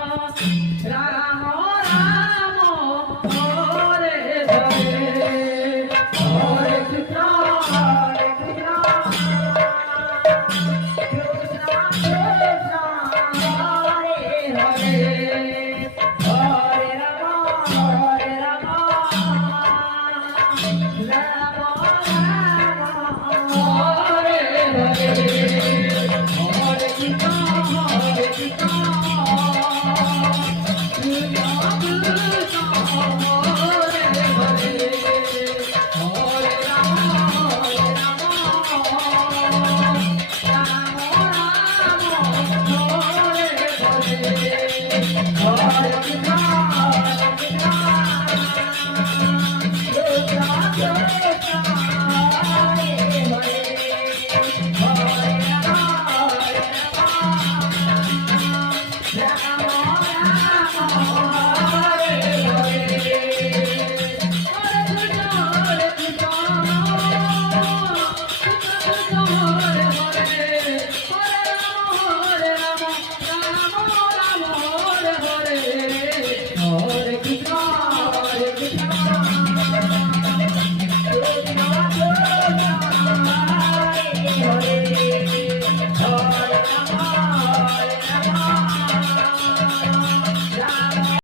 Ram Ram Hare Hare Hare Krishna Hare Krishna Krishna Krishna Hare Hare Hare Ram Ram Ram Hare Hare Hare Krishna Hare Krishna Hare